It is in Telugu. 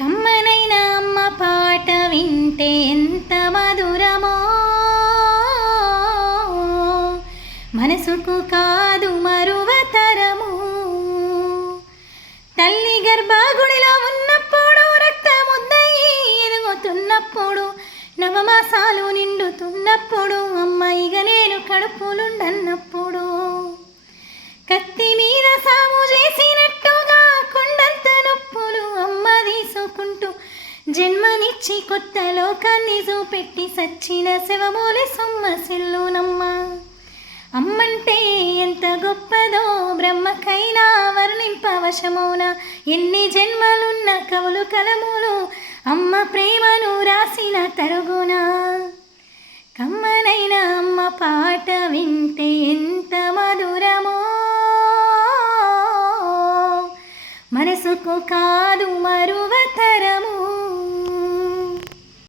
కమ్మనైన అమ్మ పాట వింటే ఎంత మధురమో, మనసుకు కాదు మరువతరము. తల్లి గర్భగుడిలో ఉన్నప్పుడు, రక్తముద్దయి ఎదుగుతున్నప్పుడు, నవమాసాలు నిండుతున్నప్పుడు, అమ్మాయిగా నేను కడుపులుండన్నప్పుడు, కత్తి మీద సాము చేసినట్టుగా కొండంత నొప్పులు అమ్మ తీసుకుంటూ జన్మనిచ్చి కొత్త లోకాన్ని చూపెట్టి సచ్చిన శవమూలి సొమ్మసిల్లునమ్మ. అమ్మంటే ఎంత గొప్పదో బ్రహ్మకైనా వర్ణింపవశమౌన. ఎన్ని జన్మలున్న కవులు కలములు అమ్మ ప్రేమను రాసిన తరుగునా. కమ్మనైన అమ్మ పాట వింటే ఎంత మధురమో, మనసుకు కాదు మరు